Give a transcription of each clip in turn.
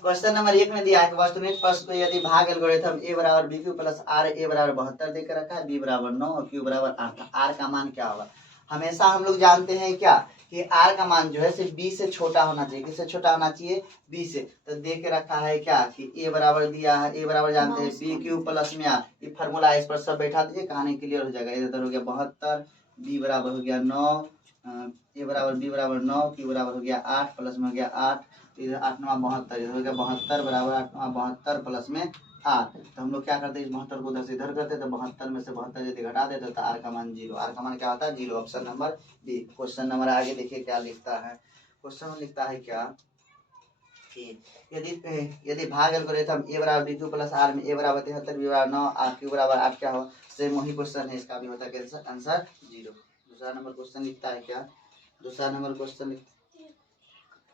Question number 1 में दिया है कि वस्तुनिष्ठ प्रश्न को यदि भाग एल्गोरिथम a बराबर B Q plus R A बराबर 72 देकर रखा है, बी बराबर 9 और क्यू बराबर 8, आर का मान क्या होगा। हमेशा हम लोग जानते हैं क्या कि आर का मान जो है सिर्फ बी से छोटा होना चाहिए। किससे छोटा होना चाहिए? बी से। तो दे के रखा है क्या कि ए बराबर दिया है, ए बराबर जानते हैं बी क्यू प्लस में आर। ये फॉर्मूला इस पर सब बैठा दीजिए, कहानी क्लियर हो जाएगा। इधर हो गया 72, बी बराबर हो गया 9, ए बराबर बी बराबर 9, क्यू बराबर हो गया 8, प्लस में हो गया 8, इधर 8 9 72, इधर हो गया 72 बराबर 8 9 72 प्लस में 8। तो हम लोग क्या करते हैं, इस 72 को उधर से इधर करते, तो 72 में से 72 यदि घटा देते तो आर का मान 0। आर का मान क्या होता है? 0। Option number B. Question number आगे देखिए क्या लिखता है। क्वेश्चन में लिखता है क्या कि यदि भाग एल्गोरिथम ए बराबर बी क्यू प्लस आर में ए बराबर 73, बी बराबर 9, आर क्यू बराबर 8 क्या हो। सेम वही क्वेश्चन है, इसका भी होता है आंसर 0। दूसरा नंबर क्वेश्चन लिखता है क्या, दूसरा नंबर क्वेश्चन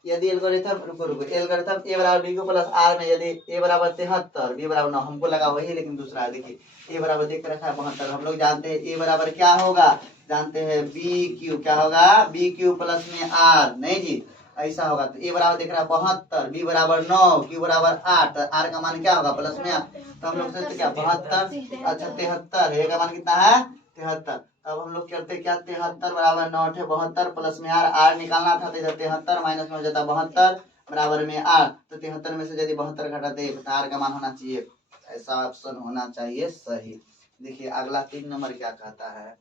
यदि एल्गोरिथम एल्गोरिथम ए बराबर बी क्यू प्लस आर में यदि ए बराबर 73, बी बराबर 9, हमको लगा वही लेकिन दूसरा है। देखिए ए बराबर देख रखा है 72, हम लोग जानते हैं ए बराबर क्या होगा, जानते हैं बी क्यू क्या होगा, बी क्यू प्लस में आर। नहीं जी, ऐसा होगा। तो ए बराबर देख रहा है 72, बी बराबर 9, क्यू बराबर 8, आर का मान क्या होगा? प्लस में 8। तो हम लोग सोचते क्या 72, अच्छा 73, ए का मान कितना है? 73। अब हम लोग करते क्या, 73 बराबर 9 72 प्लस में आर निकालना था, तो इधर 73 माइनस में हो जाता 72 बराबर में आर। तो 73 में से यदि 72 घटाते तो आर का मान होना चाहिए, ऐसा ऑप्शन होना चाहिए सही। देखिए अगला 3 नंबर क्या कहता है,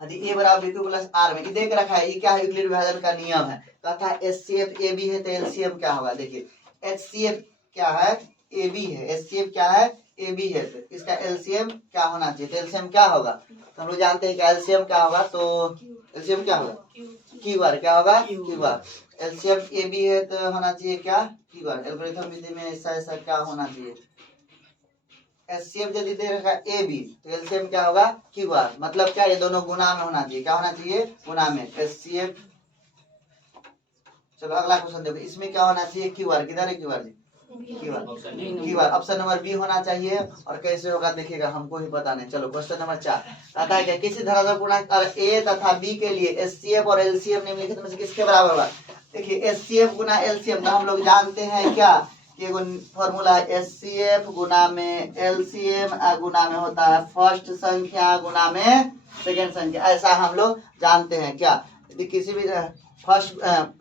यदि ए बराबर बी क्यू प्लस आर में देख रखा है, ये क्या है? यूक्लिड विभाजन का नियम है। कहता है एचसीएफ ए बी है तो एलसीएम क्या होगा। देखिए एचसीएफ क्या है? ए बी है। एचसीएफ क्या है? ए बी है। तो इसका एलसीएम क्या होना चाहिए? तो एलसीएम क्या होगा? तो हम लोग जानते हैं कि एलसीएम क्या होगा, तो एलसीएम क्या होगा? Q r. क्या होगा? Q r. LCM a b है तो होना चाहिए क्या? Q R. एल्गोरिथम विधि में ऐसा ऐसा क्या होना चाहिए? एचसीएफ यदि दे रखा है ए बी तो एलसीएम क्या होगा? Q are. मतलब क्या, ये दोनों गुना में होना चाहिए। क्या होना चाहिए? गुना में। एचसीएफ। चलो अगला क्वेश्चन देखो, इसमें क्या होना चाहिए? Q r. किधर है क्यू आर जी? Q r. Q r option number B होना चाहिए। और कैसे होगा देखिएगा, हमको ही पता नहीं। चलो क्वेश्चन नंबर 4 कहता है कि किसी धनात्मक पूर्णांक ए तथा बी के लिए एचसीएफ और एलसीएम निम्नलिखित में से किसके बराबर होगा। देखिए एचसीएफ गुना एलसीएम, हम लोग जानते हैं क्या कि फॉर्मूला है एचसीएफ गुना में एलसीएम गुना में होता है फर्स्ट संख्या गुना में सेकंड संख्या। ऐसा हम लोग जानते हैं क्या, यदि किसी भी फर्स्ट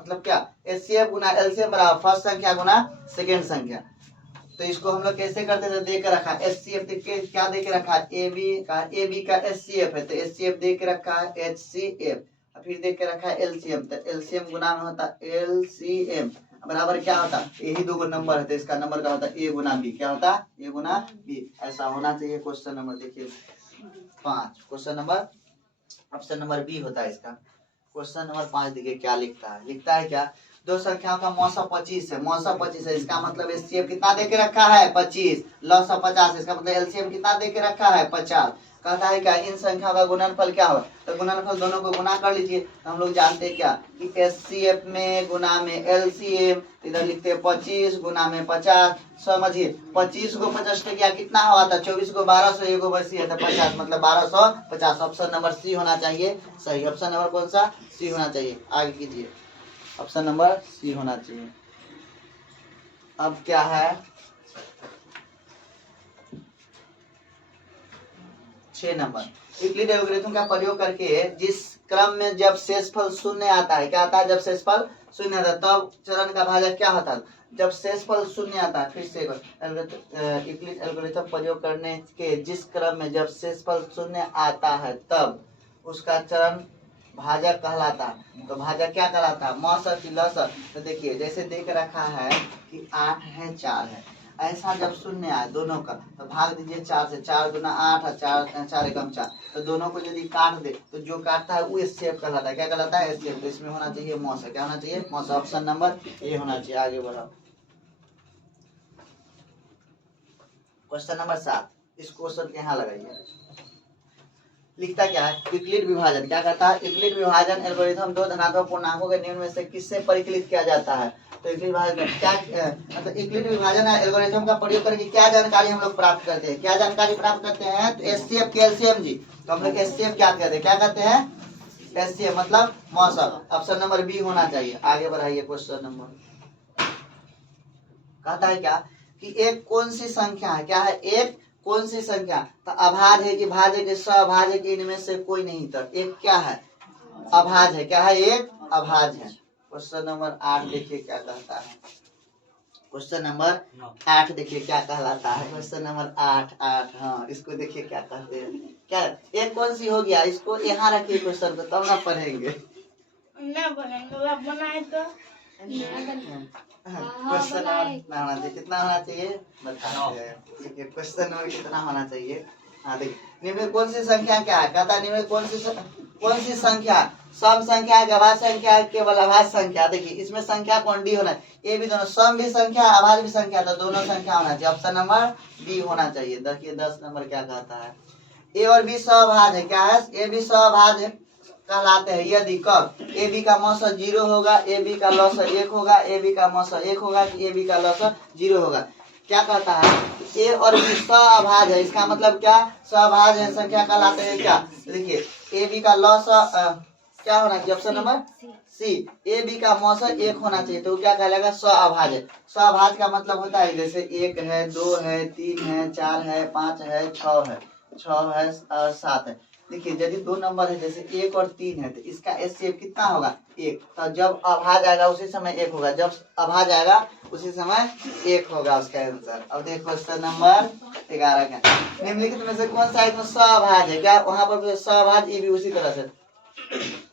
मतलब क्या, एचसीएफ गुना एलसीएम बराबर फर्स्ट संख्या गुना सेकंड संख्या। तो इसको हम लोग कैसे करते थे, दे के रखा एचसीएफ क्या दे के रखा है? ए बी का एचसीएफ है, तो एचसीएफ दे के रखा है एचसीएफ। फिर दे के रखा है एलसीएम, तो एलसीएम गुना में होता है एलसीएम बराबर क्या होता है? यही दो नंबर है, तो इसका नंबर क्या होता है? ए गुना बी। क्या होता है? ए गुना बी। ऐसा होना चाहिए। क्वेश्चन नंबर देखिए 5, question number option number B होता है इसका। क्वेश्चन नंबर 5 देखिए क्या लिखता है। लिखता है क्या, दो संख्याओं का मौसा 25 है, मौसा 25 है, इसका मतलब एचसीएफ कितना दे के रखा है? 25। लॉसा 50, इसका मतलब एलसीएम कितना दे के रखा है? 50। कहता है क्या, इन संख्याओं का गुणनफल क्या हो। तो गुणनफल दोनों को गुना कर लीजिए। तो हम लोग जानते हैं क्या कि एचसीएफ में गुना में एलसीएम, इधर लिखते हैं 25 गुना में 50। समझिए 25 को 50 पे क्या कितना हुआ था? 24 को 1200, एगो बसी है तो 50 मतलब 1250। ऑप्शन नंबर सी होना चाहिए सही। ऑप्शन नंबर कौन सा? सी होना चाहिए। आगे कीजिए, ऑप्शन नंबर सी होना चाहिए। अब क्या है 6 नंबर, यूक्लिड एल्गोरिथम का प्रयोग करके जिस क्रम में जब शेषफल शून्य आता है, क्या आता है? जब शेषफल शून्य आता है तब चरण का भाजक क्या होता है? जब शेषफल शून्य आता है। फिर से यूक्लिड एल्गोरिथम प्रयोग करने के जिस क्रम में जब शेषफल शून्य आता है तब उसका चरण भाजक कहलाता है। तो भाजक क्या कहलाता है? मौसर की लसर। तो देखिए जैसे देख रखा है कि 8 है 4 है, ऐसा जब शून्य आए दोनों का तो भाग दीजिए 4 से। 4 गुना 8 और 4 एकम 4। तो दोनों को यदि काट दे तो जो काटता है वो एचसीएफ कहलाता है। क्या कहलाता है? एचसीएफ। तो इसमें होना चाहिए मौसर। क्या होना चाहिए? मौसर। ऑप्शन नंबर ए होना चाहिए। आगे बढ़ो, क्वेश्चन नंबर 7, इस क्वेश्चन के यहाँ लगाइए। लिखता क्या है, यूक्लिड विभाजन क्या कहता है? यूक्लिड विभाजन एल्गोरिथम दो धनात्मक पूर्णांकों के निम्न में से किससे परिकलित किया जाता है? तो यूक्लिड विभाजन क्या मतलब यूक्लिड विभाजन एल्गोरिथम का प्रयोग करके क्या जानकारी हम लोग प्राप्त करते हैं? क्या जानकारी प्राप्त करते हैं? तो एचसीएफ के एलसीएम जी। तो हम लोग एचसीएफ क्या कहते हैं? क्या कहते हैं? एचसीएफ मतलब मौसम। ऑप्शन नंबर बी होना चाहिए। आगे बढ़ाइए क्वेश्चन नंबर कहता है क्या कि एक कौन सी संख्या है, क्या है, एक कौन सी संख्या, तो अभाज है कि भाज है कि सभाज है कि इनमें से कोई नहीं, तो एक क्या है, अभाज है, क्या है, एक अभाज है। क्वेश्चन नंबर 8 देखिए क्या कहता है, क्वेश्चन नंबर 8 देखिए क्या कहलाता है, क्वेश्चन नंबर 8 हाँ, इसको देखिए क्या कहते हैं, क्या एक कौन सी हो गया, इसको यहाँ रखिए क्वेश्चन को, तब ना पढ़ेंगे, बनाए तो क्वेश्चन नंबर कितना होना चाहिए, कितना होना चाहिए बताइए, ठीक है, क्वेश्चन नंबर कितना होना चाहिए। हाँ देखिए, निम्न में कौन सी संख्या क्या है, कहता है निम्न में कौन सी संख्या सम संख्या है, अभाज्य संख्या है, केवल अभाज्य संख्या। देखिए इसमें संख्या कौन डी होना है, ये भी दोनों सम भी संख्या अभाज्य भी संख्या, तो दोनों संख्या होना चाहिए, ऑप्शन नंबर बी होना चाहिए। देखिए 10 नंबर क्या कहता है, ए और बी सहभाज्य है, क्या है, ए बी सहभाज्य कहलाते हैं यदि कब ए बी का मौसम 0 होगा, ए बी का लॉस 1 होगा, ए बी का मौसम 1 होगा कि ए बी का लॉस 0 होगा। क्या कहता है, ए और बी सहभाज्य है, इसका मतलब क्या, सहभाज्य है संख्या कहलाते हैं क्या, देखिए ए बी का लॉस क्या होना चाहिए, option number C, a b का मौसम 1 होना चाहिए, तो क्या कहलाएगा, सहभाज्य। सहभाज्य का मतलब होता है जैसे 1 है, 2 है, 3 है, 4 है, 5 है, 6 है, 6 है और 7 है। देखिए यदि 2 नंबर है जैसे 1 और 3 है, तो इसका एचसीएफ कितना होगा, 1, तो जब अभाज्य आएगा उसी समय 1 होगा, जब अभाज्य आएगा उसी समय 1 होगा उसका आंसर। अब देखो क्वेश्चन नंबर 11 का, निम्नलिखित में से कौन सा इसमें सहभाज्य है, क्या वहां पर सहभाज्य ये भी उसी तरह से,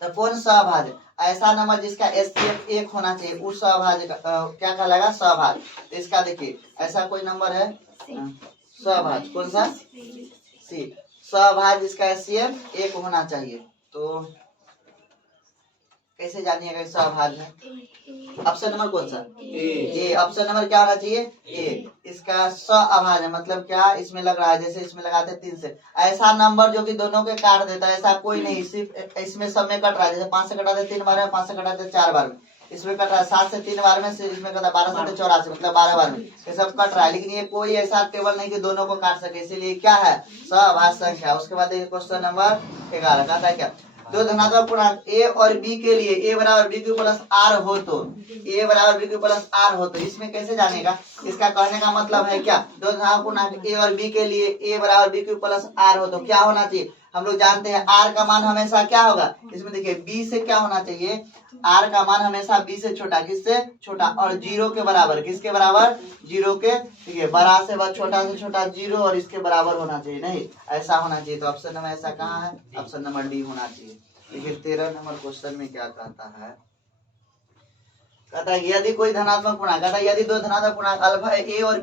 तो कौन सहभाज्य, ऐसा नंबर जिसका एचसीएफ 1 होना चाहिए उस सहभाज्य का क्या कहलाएगा, सहभाज्य। तो इसका देखिए ऐसा कोई नंबर है सहभाज्य, कौन सा, सी, सहभाज्य जिसका एचसीएफ 1 होना चाहिए, तो कैसे जानिएगा सहभाज्य है, ऑप्शन नंबर कौन सा, ए, ऑप्शन नंबर क्या होना चाहिए, ए, इसका सहभाज्य मतलब क्या, इसमें लग रहा है जैसे इसमें लगाते 3 से, ऐसा नंबर जो कि दोनों के काट देता है, ऐसा कोई नहीं, सिर्फ इसमें सब में कट रहा है, जैसे 5 से कटाते 3 बार में, 5 से कटाते 4 बार में, इसमें कट रहा है 7 से 3 बार में, इसमें कटा 12 से 84 मतलब 12 बार में, ये सब कट रहा है, लेकिन ये कोई ऐसा टेबल नहीं कि दोनों को काट सके, इसीलिए क्या है, सहभाज्य संख्या। उसके बाद देखिए क्वेश्चन नंबर 11 कहता है क्या, दो धनात्मक पूर्णांक ए और बी के लिए ए बराबर बी क्यू प्लस आर हो तो, ए बराबर बी क्यू प्लस आर हो तो इसमें कैसे जानेगा, इसका कहने का मतलब है क्या, दो धनात्मक पूर्णांक ए और बी के लिए ए बराबर बी क्यू प्लस आर हो तो क्या होना चाहिए, हम लोग जानते हैं आर का मान हमेशा क्या होगा, इसमें देखिए बी से क्या होना चाहिए, आर का मान हमेशा बी से छोटा, किससे छोटा, और 0 के बराबर, किसके बराबर, 0 के, ठीक है, बड़ा से बड़ा छोटा से छोटा 0 और इसके बराबर होना चाहिए, नहीं ऐसा होना चाहिए, तो ऑप्शन नंबर ऐसा कहाँ है, ऑप्शन नंबर डी होना चाहिए। देखिए 13 नंबर क्वेश्चन में क्या कहता है, कहता है यदि कोई धनात्मक पूर्णांक, कहता है यदि दो धनात्मक पूर्णांक अल्फा ए और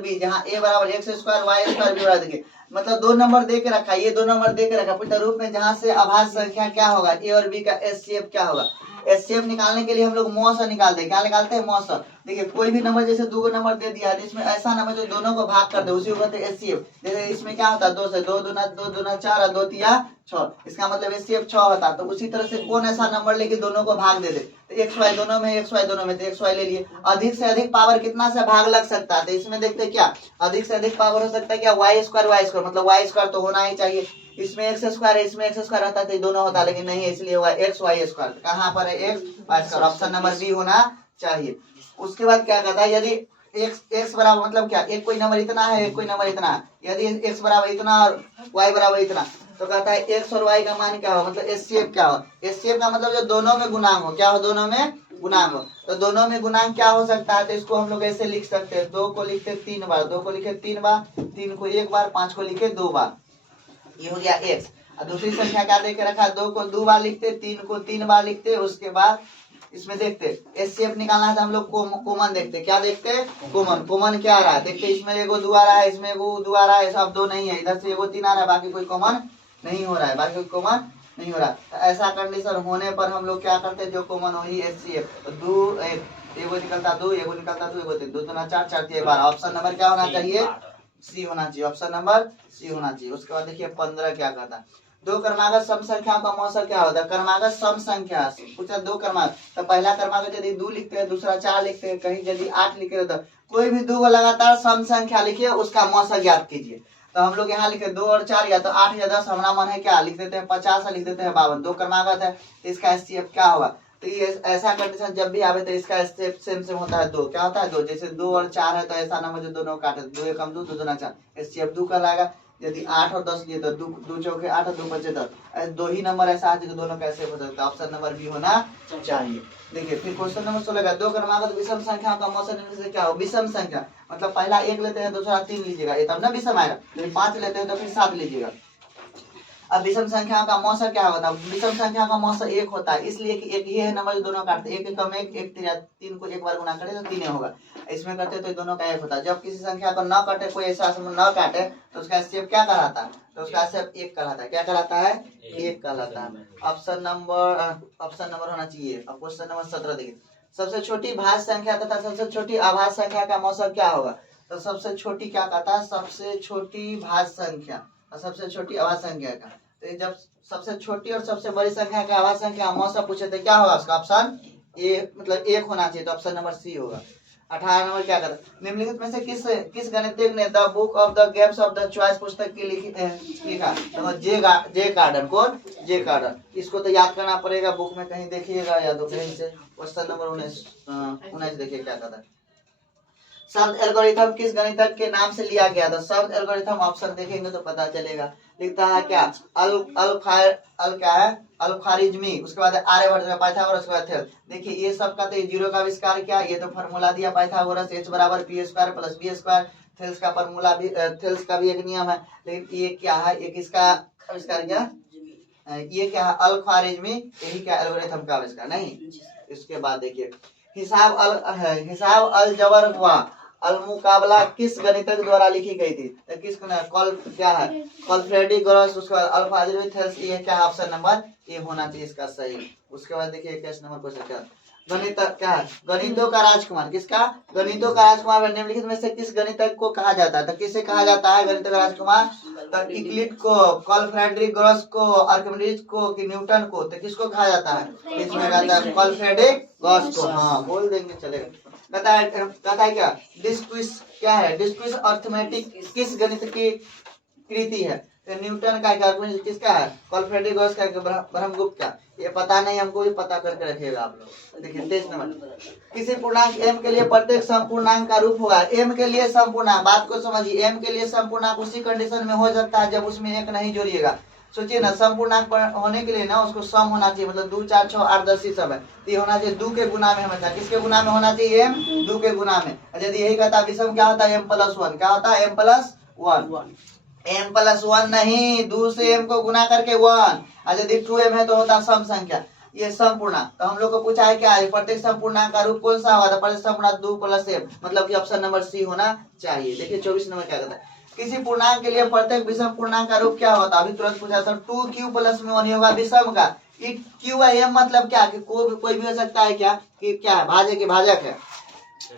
बी जहाँ ए बराबर x square y square b बराबर, देखिए मतलब 2 नंबर दे के रखा है, ये 2 नंबर दे के रखा है रूप में, जहाँ से अभाज्य संख्या क्या होगा, ए और बी का एचसीएफ क्या होगा, एचसीएफ निकालने के लिए हम लोग मौसा निकालते हैं, क्या निकालते हैं, मौसा। देखिए कोई भी नंबर जैसे 2 नंबर दे दिया है, इसमें ऐसा नंबर जो दोनों को भाग कर दे उसी को कहते हैं एचसीएफ। जैसे इसमें क्या होता है 2 से 2 दूना 4 और 2 तिया 6, इसका मतलब एचसीएफ 6 होता है। तो उसी तरह से कौन ऐसा नंबर लेके दोनों को भाग दे दे, तो एक्स वाई दोनों में, एक्स वाई दोनों में, तो एक्स वाई ले लिए। अधिक से अधिक पावर कितना से भाग लग सकता है, तो इसमें देखते क्या अधिक से अधिक पावर हो सकता है क्या, वाई स्क्वायर मतलब वाई स्क्वायर तो होना ही चाहिए, इसमें एक्स स्क्वायर है, इसमें एक्स स्क्वायर होता है तो दोनों होता है, लेकिन नहीं है, इसलिए होगा एक्स वाई स्क्वायर। कहाँ पर है x y square, option number B होना चाहिए। उसके बाद क्या कहता है, यदि एक्स बराबर मतलब क्या, एक कोई नंबर इतना है, एक कोई नंबर इतना है, यदि एक्स बराबर इतना और वाई बराबर इतना, तो कहता है एक्स और वाई का मान क्या हो, मतलब एचसीएफ क्या हो, एचसीएफ का मतलब जो दोनों में गुणांक हो, क्या हो, दोनों में गुणांक हो। तो दोनों में गुणांक क्या हो सकता है, तो इसको हम लोग ऐसे लिख सकते हैं, 2 को लिखते 3 बार, 2 को लिखे 3 बार, 3 को 1 बार, 5 को लिखे 2 बार, ये हो गया एक्स। और दूसरी संख्या क्या देके रखा है, 2 को 2 बार लिखते, 3 को 3 बार लिखते, उसके बाद इसमें देखते एचसीएफ निकालना है तो हम लोग कॉमन देखते, क्या देखते, कॉमन क्या आ रहा है, देखते इसमें एगो 2 आ रहा है, इसमें एगो 2 आ रहा है, सब 2 नहीं है, इधर से एगो 3 आ रहा है, बाकी कोई कॉमन नहीं हो रहा है, बाकी कोई कॉमन नहीं हो रहा। तो ऐसा कंडीशन होने पर हम लोग क्या करते हैं, जो कॉमन हो ही एचसीएफ, तो 2 एगो निकलता 2, एगो निकलता 2, एगो 3, 2 दूना 4, 4 तिया 12, ऑप्शन नंबर क्या होना चाहिए, सी होना चाहिए, ऑप्शन नंबर सी होना चाहिए। उसके बाद देखिए 15 क्या कहता है, दो क्रमागत सम संख्याओं का मौसा क्या होता है, क्रमागत सम संख्या पूछा, 2 क्रमागत, तो पहला क्रमागत यदि 2 लिखते हैं, दूसरा 4 लिखते हैं, कहीं यदि 8 लिखे तो कोई भी 2 लगातार सम संख्या लिखिए, उसका मौसा ज्ञात कीजिए। तो हम लोग यहाँ लिखे 2 और 4 या तो 8 या 10, हमारा मन है क्या लिख देते हैं 50 लिख देते हैं 52, 2 क्रमागत है, तो इसका एचसीएफ क्या होगा, तो ये ऐसा कंडीशन जब भी आवे तो इसका स्टेप सेम सेम होता है 2। क्या होता है 2? जैसे 2 और 4 है तो ऐसा नंबर जो दोनों काटे 2 एकम 2 2 दूना 4 स्टेप 2 कहलाएगा। यदि 8 और 10 लिए तो 2 चौके 8 और 2 बचे 10। दो ही नंबर ऐसा है जो दोनों का स्टेप हो सकता है। ऑप्शन नंबर बी होना चाहिए। देखिए फिर क्वेश्चन नंबर 16 का 2 क्रमांक विषम संख्या का मौसा निम्न से क्या हो? विषम संख्या मतलब पहला 1 लेते हैं दूसरा 3 लीजिएगा, ये तब ना विषम आएगा। यदि 5 लेते हैं तो फिर 7 लीजिएगा। अब विषम संख्याओं का मौसा क्या होता है? विषम संख्या का मौसा 1 होता है, इसलिए कि एक ये है नंबर जो दोनों काटते हैं, 1 एकम 1 1 3 को एक बार गुना करें तो 3 होगा। इसमें करते तो दोनों का 1 होता है। जब किसी संख्या को न काटे, कोई ऐसा न काटे तो उसका स्टेप क्या कहलाता है? तो उसका स्टेप 1 कहलाता है। क्या कहलाता है? 1 कहलाता है। ऑप्शन नंबर होना चाहिए। अब क्वेश्चन नंबर 17 देखिए, सबसे छोटी भाज्य संख्या तथा सबसे छोटी अभाज्य संख्या का मौसा क्या होगा? तो सबसे छोटी क्या कहता है? सबसे छोटी भाज्य संख्या और सबसे छोटी अभाज्य संख्या का। तो जब सबसे छोटी और सबसे बड़ी संख्या का अभाज्य संख्या मौसा पूछे तो क्या होगा? उसका ऑप्शन ए मतलब 1 होना चाहिए। तो ऑप्शन नंबर सी होगा। 18 नंबर क्या करता है? निम्नलिखित में से किस गणितज्ञ ने the book of the games of the choice पुस्तक की लिखा? तो जे गार्डन। कौन? जे गार्डन। इसको तो याद करना पड़ेगा, बुक में कहीं देखिएगा या तो कहीं से। क्वेश्चन नंबर 19 देखिए क्या कहता है। शब्द एल्गोरिथम किस गणितज्ञ के नाम से लिया गया? तो शब्द एल्गोरिथम ऑप्शन देखेंगे तो पता चलेगा। लिखता है क्या? क्या है? अल-ख्वारिज़मी। उसके बाद आर्यभट्ट, पाइथागोरस, उसके बाद थेल्स। देखिए ये सब का तो जीरो का आविष्कार किया, ये तो फार्मूला दिया पाइथागोरस h बराबर p² प्लस b²। थेल्स का फार्मूला भी, थेल्स का भी एक नियम है। लेकिन ये क्या है? एक इसका आविष्कार किया, ये क्या है? अल-ख्वारिज़मी। यही क्या? एल्गोरिथम का आविष्कार नहीं। इसके बाद देखिए हिसाब अल जबर हुआ अल-मुकाबला किस गणितज्ञ द्वारा लिखी गई थी? तो किस क्या है? कॉलफ्रेडी ग्रॉस, उसके बाद अल-ख्वारिज़मी, थेल्स। ये क्या? ऑप्शन नंबर ए होना चाहिए इसका सही। उसके बाद देखिए 21 नंबर क्वेश्चन क्या गणित क्या है? गणितों का राजकुमार। किसका? गणितों का राजकुमार निम्नलिखित में से किस गणितज्ञ को कहा जाता है? तो किसे कहा जाता है गणितों का राजकुमार? तो यूक्लिड को, कॉलफ्रेडरिक ग्रॉस को, आर्किमिडीज को कि न्यूटन को? तो किसको कहा जाता है? इसमें कहता है कॉलफ्रेडरिक ग्रॉस को। हाँ बोल देंगे चलेगा। कहता है क्या? डिस्क्विस क्या है? डिस्क्विस अर्थमेटिक किस गणित की कृति है? तो न्यूटन का, किसका है? कॉलफ्रेडरिक ग्रॉस का, ब्रह्मगुप्त का। ये पता नहीं हमको, ये पता करके रखिएगा आप लोग। देखिए 23 नंबर, किसी पूर्णांक m के लिए प्रत्येक समपूर्णांक का रूप होगा। m के लिए समपूर्णांक, बात को समझिए, m के लिए समपूर्णांक उसी कंडीशन में हो सकता है जब उसमें 1 नहीं जोड़िएगा। सोचिए ना, समपूर्णांक होने के लिए ना उसको सम होना चाहिए, मतलब 2 4 6 8 10 ही सब है। तो ये होना चाहिए 2 के गुना में हमेशा। किसके गुना में होना चाहिए? m 2 के गुना में। यदि यही कहता विषम क्या होता है? m+1। क्या होता है? m+1। m+1 नहीं, 2 से m को गुना करके 1। और यदि 2m है तो होता सम संख्या। ये समपूर्णांक। तो हम लोग को पूछा है क्या है? प्रत्येक समपूर्णांक का रूप कौन सा होगा? तो प्रत्येक समपूर्णांक 2 + m, मतलब कि ऑप्शन नंबर सी होना चाहिए। देखिए 24 नंबर क्या कहता है? किसी पूर्णांक के लिए प्रत्येक विषम पूर्णांक का रूप क्या होता है? अभी तुरंत पूछा था। 2q + में 1 होगा विषम का। q है m मतलब क्या? कि कोई भी हो सकता है क्या? कि क्या है? भाजक है, भाजक है,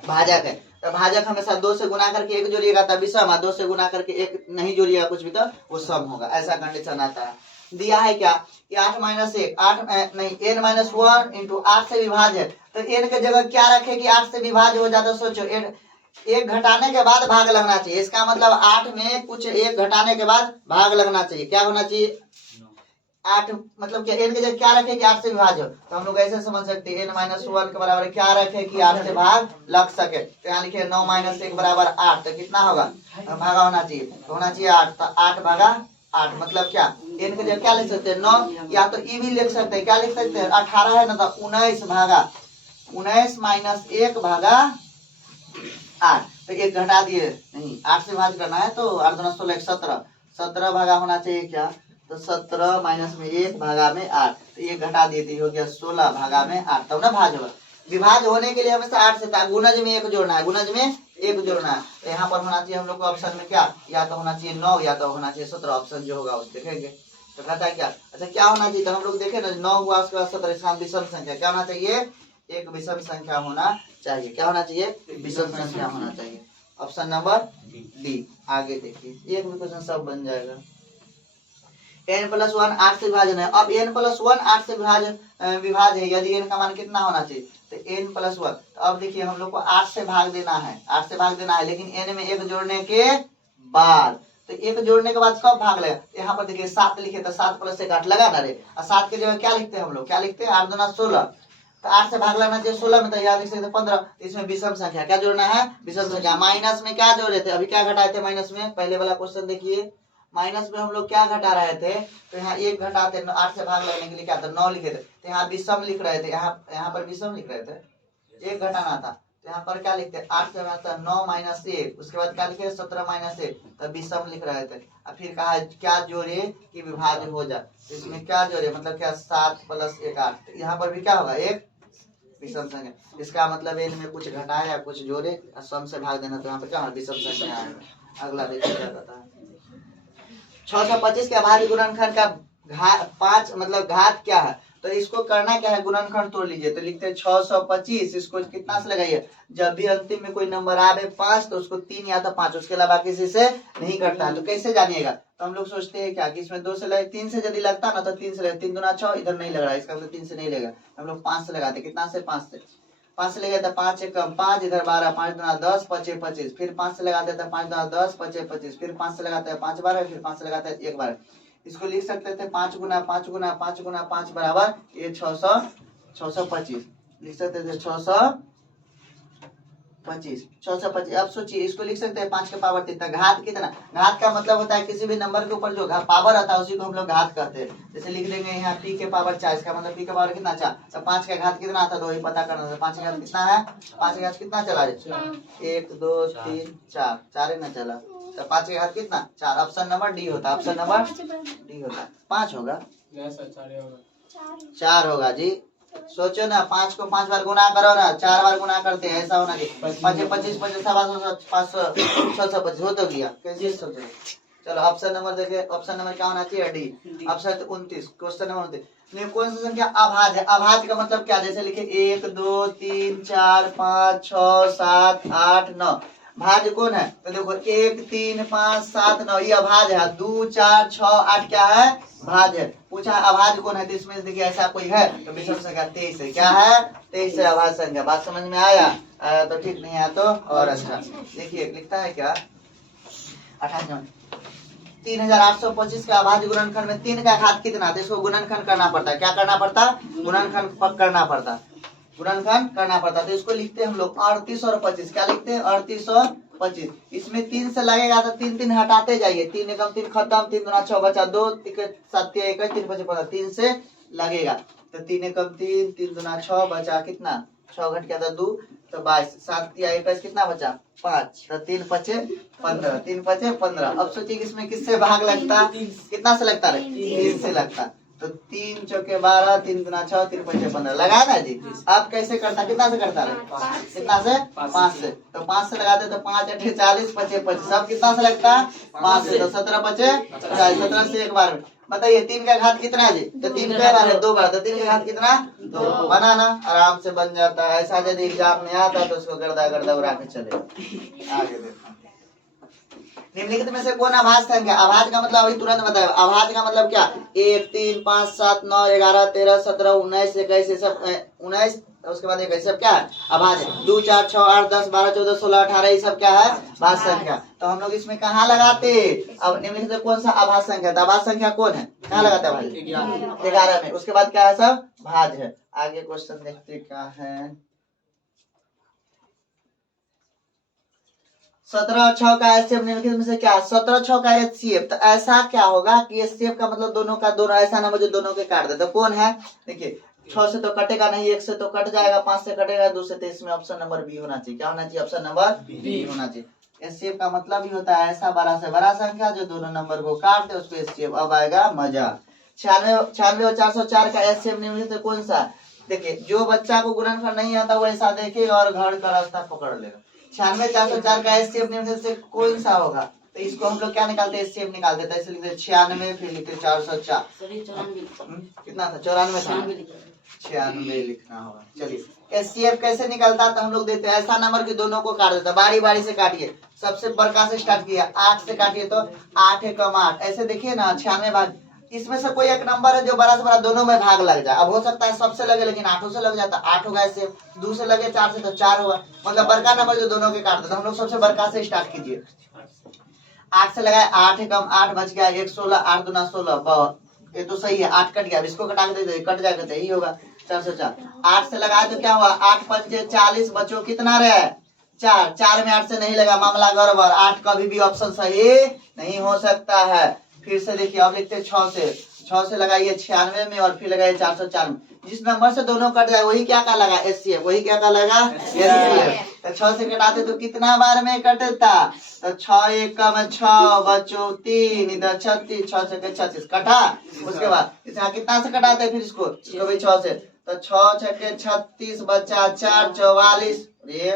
भाजक है। तो भाजक हमेशा 2 से गुना करके 1 जोड़िएगा तब विषम, 2 से गुना करके 1 नहीं जोड़िएगा कुछ भी तो वो सम होगा। ऐसा कंडीशन आता है। दिया है क्या? कि 8 - 1 8 नहीं n - 1 × 8 से विभाज्य है। तो n के जगह क्या रखे कि 8 से विभाज्य हो जाता? सोचो, एक घटाने के बाद भाग लगना चाहिए। इसका मतलब 8 में कुछ 1 घटाने के बाद भाग लगना चाहिए। क्या होना चाहिए? 8 मतलब क्या? n के जगह क्या रखे कि 8 से विभाज्य हो? तो हम लोग ऐसे समझ सकते हैं n - 1 के बराबर क्या रखे कि 8 से भाग लग सके। तो यहाँ लिखे 9 - 1 = 8। तो कितना होगा? भागा होना चाहिए, तो होना चाहिए 8। तो 8 भागा 8 मतलब क्या? n के जगह क्या लिख सकते हैं? 9, या तो ई भी लिख सकते हैं। क्या लिख सकते हैं? 18 है ना, तो 19 भागा 19 - 1 भागा 8। तो 1 घटा दिए, नहीं 8 से भाग करना है तो 8 × 2 = 16 17 17 भागा होना चाहिए क्या? तो 17 - में 1 भागा में 8। तो 1 घटा दिए तो हो गया 16 भागा में 8। तब ना भाज होगा। विभाज्य होने के लिए हमेशा 8 से गुणज में 1 जोड़ना है, गुणज में 1 जोड़ना है। तो यहाँ पर होना चाहिए हम लोग को ऑप्शन में क्या? या तो होना चाहिए 9 या तो होना चाहिए 17। ऑप्शन जो होगा उस देखेंगे। तो कहता है क्या? अच्छा क्या होना चाहिए? तो हम लोग देखे ना 9 हुआ, उसके बाद 17, इसका विषम संख्या क्या होना चाहिए? एक विषम संख्या होना चाहिए। क्या होना चाहिए? विषम संख्या होना चाहिए। Option number D. आगे देखिए एक भी क्वेश्चन सब बन जाएगा। n+1 8 से विभाजन है। अब n+1 8 से विभाज्य है, यदि n का मान कितना होना चाहिए? तो n+1। तो अब देखिए हम लोग को 8 से भाग देना है, 8 से भाग देना है, लेकिन n में 1 जोड़ने के बाद। तो 1 जोड़ने के बाद कब भाग लेगा? यहाँ पर देखिए 7 लिखे तो 7 + 1 8 लगा ना रे। और 7 की जगह क्या लिखते हैं हम लोग? क्या लिखते हैं? 8 × 2 = 16। तो 8 से भाग लेना चाहिए 16 में, तो यहाँ लिख सकते 15। इसमें विषम संख्या क्या जोड़ना है, विषम संख्या। माइनस में क्या जोड़े थे, अभी क्या घटाए थे माइनस में, पहले वाला क्वेश्चन देखिए, माइनस में हम लोग क्या घटा रहे थे, तो यहाँ 1 घटाते 8 से भाग लगने के लिए क्या था 9 लिखे थे, तो यहाँ विषम लिख रहे थे, यहाँ पर विषम लिख रहे थे, 1 घटाना था, तो यहाँ पर क्या लिखते 8 से घटाता 9 माइनस 1, उसके बाद क्या लिखे 17 माइनस 1, तो विषम लिख रहे थे। अब फिर कहा क्या जोड़े कि विभाज्य हो जाए, तो इसमें क्या जोड़े मतलब क्या 7 + 1 8, तो यहाँ पर भी क्या होगा एक विषम संख्या। इसका मतलब इनमें कुछ घटाया कुछ जोड़े, सम से भाग देना, तो यहाँ पर क्या विषम संख्या आएगा। अगला देखिए क्या कहता है, 625 के अभाज्य गुणनखंड का घात मतलब घात क्या है, तो इसको करना क्या है, गुणनखंड तोड़ लीजिए, तो लिखते हैं 625, इसको कितना से लगाइए, जब भी अंतिम में कोई नंबर आवे 5 तो उसको 3 या तो 5, उसके अलावा किसी से नहीं करता है। तो कैसे जानिएगा, तो हम लोग सोचते हैं क्या कि इसमें 2 से लगे, 3 से यदि लगता ना तो 3 से लगे, 3 दूना 6, इधर नहीं लग रहा है, इसका मतलब 3 से नहीं लगेगा, हम लोग 5 से लगाते, कितना से 5 से लगाते 5 1 कम 5, इधर 12, 5 दूना 10, 5 25, फिर 5 से लगाते थे 5 दूना 10, 5 25, फिर 5 से लगाते हैं 5 12, फिर 5 से लगाते हैं 1 12। इसको लिख सकते थे 5 गुना 5 गुना 5 गुना 5 बराबर ये 625 लिख सकते थे 625। अब सोचिए इसको लिख सकते हैं 5 के पावर कितना, घात कितना, घात का मतलब होता है किसी भी नंबर के ऊपर जो पावर आता है उसी को हम लोग घात कहते हैं। जैसे लिख देंगे यहाँ p के पावर 4, इसका मतलब p के पावर कितना 4, तो 5 का घात कितना आता है वही पता करना था, 5 का घात कितना है, 5 का घात कितना चला है 1 2 3 4, 4 ही ना चला, तो 5 का घात कितना 4, ऑप्शन नंबर डी होता है, ऑप्शन नंबर डी होता है। 5 होगा 4 होगा जी, सोचो ना 5 को 5 बार गुना करो ना, 4 बार गुना करते हैं, ऐसा होना चाहिए। 25 25 500 625 हो तो गया, कैसे सोचो। चलो ऑप्शन नंबर देखिए, ऑप्शन नंबर क्या होना चाहिए डी, ऑप्शन 29, क्वेश्चन नंबर 29। कौन सा संख्या अभाज्य है, अभाज्य का मतलब क्या, जैसे लिखे 1 2 3 4 5 6 7 8 9, भाज्य कौन है, तो देखो 1 3 5 7 9 ये अभाज्य है, 2 4 6 8 क्या है भाज्य है। पूछा अभाज्य कौन है, तो इसमें देखिए ऐसा कोई है, तो विषम संख्या 23 है, क्या है 23 है अभाज्य संख्या। बात समझ में आया, तो ठीक, नहीं आया तो और अच्छा। देखिए लिखता है क्या 28 3825 का अभाज्य गुणनखंड में 3 का घात कितना, तो इसको गुणनखंड करना पड़ता है, क्या करना पड़ता, गुणनखंड करना पड़ता, गुणनखंड करना पड़ता। तो इसको लिखते हैं हम लोग 38 और 25, क्या लिखते हैं 38 और 25। इसमें 3 से लगेगा तो 3 3 हटाते जाइए, 3 एकम 3 खत्म, 3 दूना 6 बचा 2, 7 1 3 5 15, 3 से लगेगा, तो 3 एकम 3, 3 दूना 6 बचा कितना 6 घट गया था 2, तो 22, 7 या 21 कितना बचा 5, तो 3 5 15, 3 5 15। अब सोचिए इसमें किससे भाग लगता, कितना से लगता है 3 से लगता, तो 3 चौके 12, 3 दूना 6, 3 5 15 लगा ना जी। अब कैसे करता, कितना से करता है, कितना से 5 से, तो 5 से लगाते तो 5 8 40 5 25, सब कितना से लगता 5 से, तो 17 5 40, 17 से एक बार में बताइए 3 का घात कितना है जी, तो 3 कई बार है 2 बार, तो 3 का घात कितना 2, बनाना आराम से बन जाता है। ऐसा यदि एग्जाम में आता तो उसको गर्दा गर्दा उड़ा के चले। आगे देखो निम्नलिखित में से कौन अभाज्य संख्या, अभाज्य का मतलब अभी तुरंत बताया, अभाज्य का मतलब क्या 1 3 5 7 9 11 13 17 19 21 सब 19, उसके बाद 21 सब क्या है अभाज्य, 2 4 6 8 10 12 14 16 18 ये सब क्या है भाज्य संख्या। तो हम लोग इसमें कहाँ लगाते, अब निम्नलिखित में कौन सा अभाज्य संख्या, अभाज्य संख्या कौन है, कहाँ लगाते हैं भाज्य 11 में, उसके बाद क्या है सब भाज्य है। आगे क्वेश्चन देखते क्या है, 17 6 का एचसीएफ निम्नलिखित में से क्या, 17 6 का एचसीएफ, तो ऐसा क्या होगा कि एचसीएफ का मतलब दोनों का दोनों ऐसा नंबर जो दोनों के काट दे, तो कौन है देखिए 6 से तो कटेगा नहीं, 1 से तो कट जाएगा, 5 से कटेगा 2 से, तो इसमें ऑप्शन नंबर बी होना चाहिए, क्या होना चाहिए ऑप्शन नंबर बी होना चाहिए। एचसीएफ का मतलब ही होता है ऐसा बड़ा से बड़ा संख्या जो दोनों नंबर को काट दे उसको एचसीएफ। अब आएगा मजा, 96 और 404 का एचसीएफ निम्नलिखित में कौन सा, देखिए जो बच्चा को गुणनखंड नहीं आता वो ऐसा देखेगा और घर का रास्ता पकड़ लेगा। 96 404 का एचसीएफ निम्नलिखित से कौन सा होगा, तो इसको हम लोग क्या निकालते हैं एचसीएफ निकाल देते हैं, इसलिए 96 फिर लिखते 404, कितना था 94 था, 96 लिखना होगा। चलिए एचसीएफ कैसे निकलता तो हम लोग देते हैं ऐसा नंबर की दोनों को काट देता, बारी बारी से काटिए, सबसे बड़का से स्टार्ट किया 8 से काटिए तो 8 कम 8, ऐसे देखिए ना 96 भाग, इसमें से कोई एक नंबर है जो बड़ा से बड़ा दोनों में भाग लग जाए, अब हो सकता है सबसे लगे लेकिन 8 से लग जाता, 8 होगा ऐसे, 2 से लगे 4 से तो 4 होगा, मतलब बड़का नंबर जो दोनों के काट देता। हम लोग सबसे बड़का से स्टार्ट कीजिए, 8 से लगाए 8 कम 8 बच गया 1 16, 8 दूना 16, ये तो सही है 8 कट गया, इसको कटा के दे कट जाएगा तो यही होगा। 404। 8 से लगाए तो क्या हुआ, 8 पंचे 40 बच्चों कितना रहे 4, 4 में 8 से नहीं लगा, मामला गड़बड़, 8 कभी भी ऑप्शन सही नहीं हो सकता है। फिर से देखिए अब लिखते 6 से लगाइए 96 में और फिर लगाइए 404 में। जिस नंबर से दोनों कट जाए वही क्या लगा एचसीएफ, वही क्या लगा एचसीएफ। तो 6 से कटाते तो कितना बार में कटता, तो 6 एकम 6 बच्चों 3 इधर 36, 6 से 36 कटा। उसके बाद इसका कितना से कटाते हैं फिर इसको भी 6 से, तो 6 छके 36 बचा 4 44, ये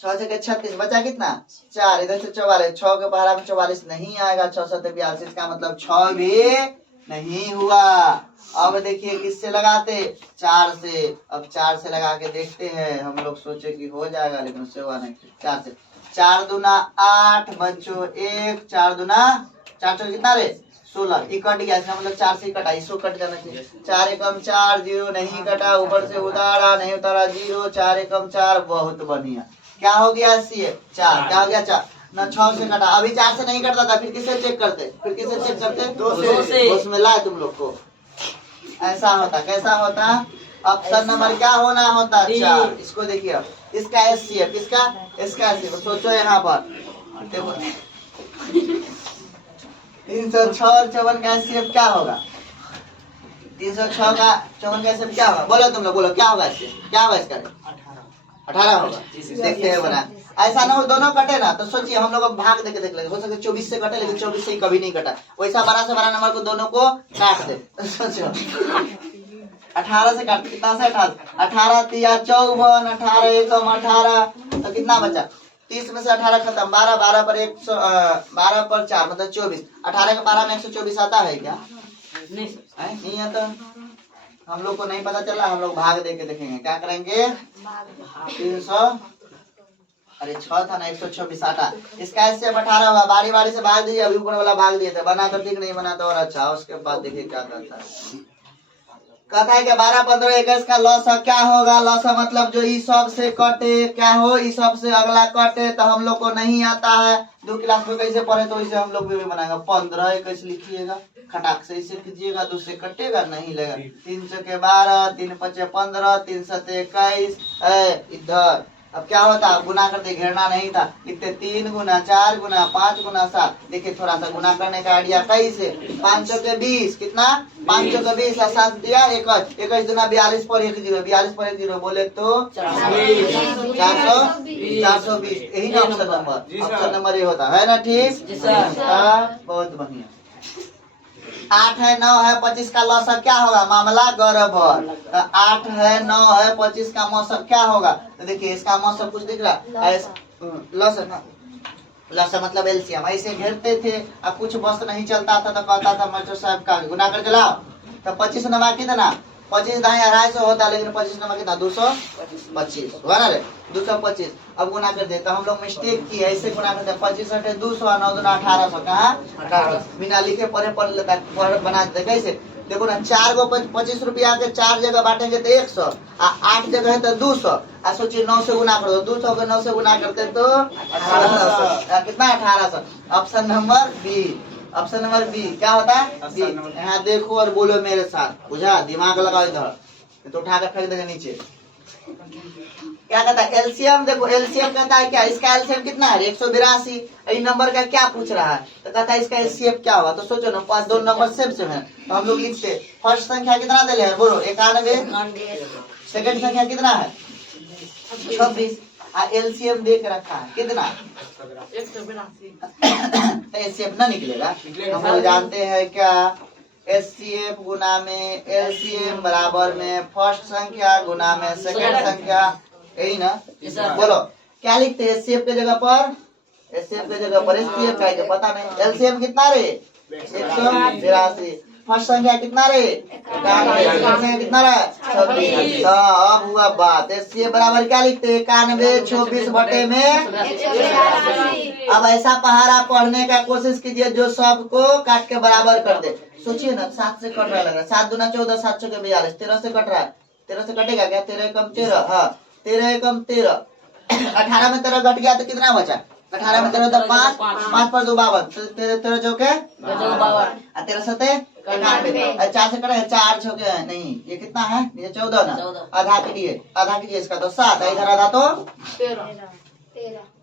6 छके 36 बचा कितना 4, इधर से 44, 6 के पहाड़ा में 44 नहीं आएगा, 6 7 42 का मतलब 6 भी नहीं हुआ। अब देखिए किससे लगाते 4 से। अब 4 से लगा के देखते हैं, हम लोग सोचे कि हो जाएगा लेकिन उससे हुआ नहीं। 4 से 4 दूना 8 बच्चों 1, 4 दूना 4 चौक कितना रे 16, ये कट गया, इसका मतलब 4 से कटा, इसको कट जाना चाहिए। 4 एकम 4 0 नहीं कटा, ऊपर से उतारा नहीं उतारा 0, 4 एकम 4 बहुत बढ़िया। क्या हो गया सी 4, क्या हो गया 4 ना 6 से कटा। अभी 4 से नहीं कटता था, फिर किससे चेक करते, फिर किससे चेक करते 2 से। उसमें लाए तुम लोग को ऐसा होता, कैसा होता, ऑप्शन नंबर क्या होना होता 4। इसको देखिए इसका एचसीएफ, इसका एचसीएफ सोचो यहाँ पर देखो 306 और 54 का एचसीएफ क्या होगा, 306 का 54 का एचसीएफ क्या होगा, बोलो तुम लोग बोलो क्या होगा इससे, क्या होगा इसका 18 होगा। देखते हैं बना ऐसा ना हो दोनों कटे ना, तो सोचिए हम लोग भाग देके देख लेंगे, हो सके 24 से कटे लेकिन 24 से ही कभी नहीं कटा, वैसा बड़ा से बड़ा नंबर को दोनों को काट दे। सोचो 18 से काट, कितना से 18 तिया 54, 18 एकम 18, तो कितना बचा 30 में से 18 खत्म, 12 12 पर 12 पर 4 मतलब 24, 18 के 12 में 124 आता है क्या, नहीं आता। हम लोग को नहीं पता चला, हम लोग भाग दे के देखेंगे, क्या करेंगे 300 अरे 6 था ना 126 आटा, इसका इससे 18 हुआ, बारी बारी से भाग दीजिए, अभी ऊपर वाला भाग दिए थे, बना कर ठीक नहीं बना तो और अच्छा। उसके बाद देखिए क्या करता है, कहता है कि 12 15 21 का लॉस क्या होगा, लॉस मतलब जो ई सब से कटे क्या हो, ई सब से अगला कटे, तो हम लोग को नहीं आता है, 2 क्लास में कैसे पढ़े तो इसे हम लोग भी बनाएंगे। 15 21 लिखिएगा, खटाक से इसे कीजिएगा, दूसरे कटेगा नहीं लेगा, 3 के 12, 3 5 15, 3 7 21, इधर अब क्या होता, गुना करते घेरना नहीं था, लिखते 3 गुना 4 गुना 5 गुना 7। देखिए थोड़ा सा गुना करने का आइडिया कैसे, 5 के 20 कितना 5 के 20 और 7 दिया 21 दुना 42 पर 1 0, 42 पर 1 0 बोले तो 420, यही ना ऑप्शन नंबर ये होता है ना, ठीक बहुत बढ़िया। 8 है 9 है 25 का लॉस क्या होगा, मामला गड़बड़। 8 है 9 है 25 का मौसम क्या होगा, तो देखिए इसका मौसम कुछ दिख रहा है, लॉस है ना, लॉस मतलब एलसीएम, ऐसे घेरते थे और कुछ बस नहीं चलता था तो कहता था मास्टर साहब का गुना कर चलाओ, तो 25 नमा कितना 25 दाएं 250 होता, लेकिन 25 नमा कितना 225 हुआ ना रे 225। अब गुना कर दे, तो हम लोग मिस्टेक की ऐसे गुना करते 25 8 200 9 2 1800, कहाँ 1800 बिना लिखे पढ़ लेता बना देते कैसे, देखो ना 4 को 25 रुपया के 4 जगह बांटेंगे तो 100, 8 जगह है तो 200, सोचिए 9 से गुना करो, 200 को 9 से गुना करते तो 1800, कितना 1800। Option number B, option number B क्या होता है, यहाँ देखो और बोलो मेरे साथ, बुझा, दिमाग लगाओ इधर, तो उठा कर फेंक देंगे नीचे। क्या कहता है एलसीएम, देखो एलसीएम कहता है क्या, इसका एलसीएम कितना है 182, इस नंबर का क्या पूछ रहा है, तो कहता है इसका एलसीएम क्या होगा, तो सोचो ना 5 2 नंबर सेम है, तो हम लोग लिखते फर्स्ट संख्या कितना दे रहे बोलो 91, सेकंड संख्या कितना है 26, एलसीएम देख रखा है कितना 182, एलसीएम ना निकलेगा, हम लोग जानते हैं क्या एचसीएफ गुना में एलसीएम बराबर में फर्स्ट संख्या गुना में सेकंड संख्या, यही ना, बोलो क्या लिखते हैं एचसीएफ के जगह पर, एचसीएफ के जगह पर एचसीएफ का है पता नहीं, एलसीएम कितना रे 182, फर्स्ट संख्या कितना रे 91, सेकंड संख्या कितना रे 26, अब हुआ बात, एचसीएफ बराबर क्या लिखते हैं 91 24 बटे में 182। अब ऐसा पहाड़ा पढ़ने का कोशिश कीजिए जो सबको काट के बराबर कर दे, सोचिए ना 7 से कट रहा लग रहा है, 7 दूना 14 7 चौके 42, 13 से कट रहा है, 13 से कटेगा क्या, 13 एकम 13, हाँ 13 एकम 13, 18 में 13 घट गया तो कितना बचा 18 में 13 तो 5, 5 पर 2 52, 13 चौके 52, 13 सते 91, 4 से कटेगा 4 चौके नहीं, ये कितना है, ये 14 ना, आधा कीजिए इसका तो 7, इधर आधा तो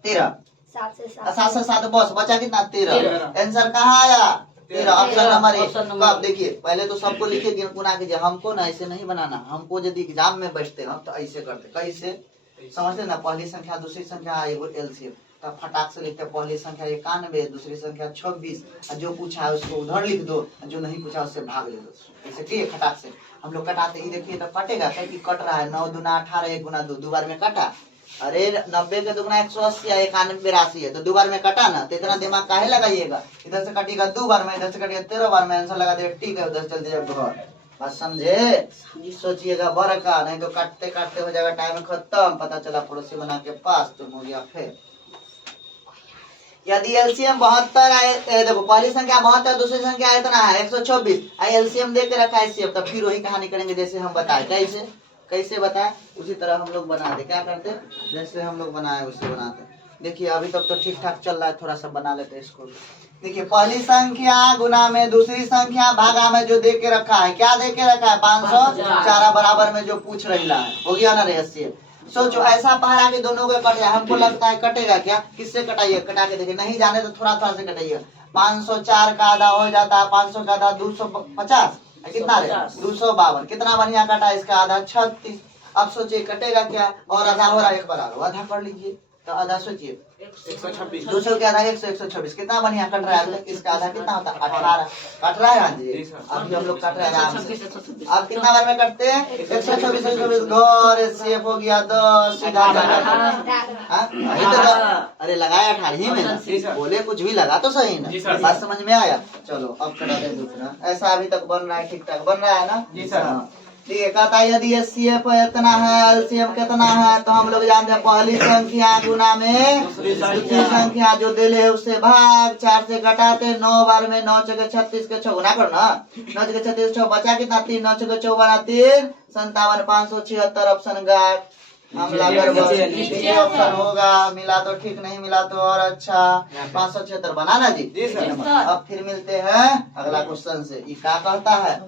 13, 7 से 7 बस बचा कितना 13, आंसर कहाँ आया 13, ऑप्शन नंबर 1। तो आप देखिए पहले तो सबको लिखे गुना कीजिए, हमको ना ऐसे नहीं बनाना, हमको यदि एग्जाम में बैठते हम तो ऐसे करते, कैसे समझते ना, पहली संख्या दूसरी संख्या एलसीएम, तब फटाक से लिखते पहली संख्या 91, दूसरी संख्या 26, जो पूछा है उसको उधर लिख दो, जो नहीं पूछा उससे भाग ले दो, ऐसे किए फटाक से हम लोग कटाते ही देखिए तो कटेगा क्या कि कट रहा है, 9 दूना 18, 1 गुना 2, 2 बार में कटा, अरे 90 के दुगना 180 या 91 82 है तो 2 बार में कटा ना, तो इतना दिमाग काहे लगाइएगा, इधर से कटिएगा 2 बार में, इधर से कटिएगा 13 बार में, आंसर लगा दे ठीक है, उधर चल जाए घर, बात समझे, सोचिएगा बड़ा का, नहीं तो काटते काटते हो जाएगा टाइम खत्म, पता चला पड़ोसी बना के पास तुम हो गया फेल। यदि एलसीएम 72 आए, देखो पहली संख्या 72, दूसरी संख्या इतना है 126, एलसीएम दे के रखा है एलसीएम, तब फिर वही कहानी करेंगे जैसे हम बताए, कैसे बताए उसी तरह हम लोग बनाते, क्या करते जैसे हम लोग बनाए उसे बनाते। देखिए अभी तक तो ठीक ठाक चल रहा है, थोड़ा सा बना लेते हैं इसको। देखिए पहली संख्या गुना में दूसरी संख्या भागा में जो दे के रखा है, क्या दे के रखा है 504 बराबर में जो पूछ रही है, हो गया ना रेसिए। सोचो ऐसा पहाड़ा के दोनों को कट जाए, हमको लगता है कटेगा क्या, किससे कटाइए, कटा के देखिए, नहीं जाने तो थोड़ा थोड़ा से कटाइए, 504 का आधा हो जाता है 500 का आधा 250, कितना रे 252, कितना बढ़िया कटा इसका आधा 36। अब सोचिए कटेगा क्या, और आधा हो रहा है, एक बार आधा कर लीजिए, तो आधा सोचिए 126, 200 के आधा 100, 126, कितना बढ़िया कट रहा है, इसका आधा कितना होता है 18, कट रहा है जी, अभी हम लोग कट रहे हैं आराम से। अब कितना बार में कटते हैं 126, 126 घर सेफ हो गया 10 सीधा, अरे लगाया 18 ही में, बोले कुछ भी लगा तो सही ना, बात समझ में आया। चलो अब कटा दे दूसरा, ऐसा अभी तक बन रहा है, ठीक ठाक बन रहा है ना जी सर। ठीक है, कहता है यदि एचसीएफ इतना है एलसीएम कितना है, तो हम लोग जानते हैं पहली संख्या गुना में दूसरी संख्या जो दे ले उससे भाग, 4 से घटाते 9 बार में, 9 चौके 36 के 6 गुना करो ना, 9 चौके 36 6 बचा कितना 3, 9 चौके 54 3 57 576, ऑप्शन गा हमला ऑप्शन होगा, मिला तो ठीक, नहीं मिला तो और अच्छा, 576 बनाना जी। अब फिर मिलते हैं अगला क्वेश्चन से, ये क्या कहता है,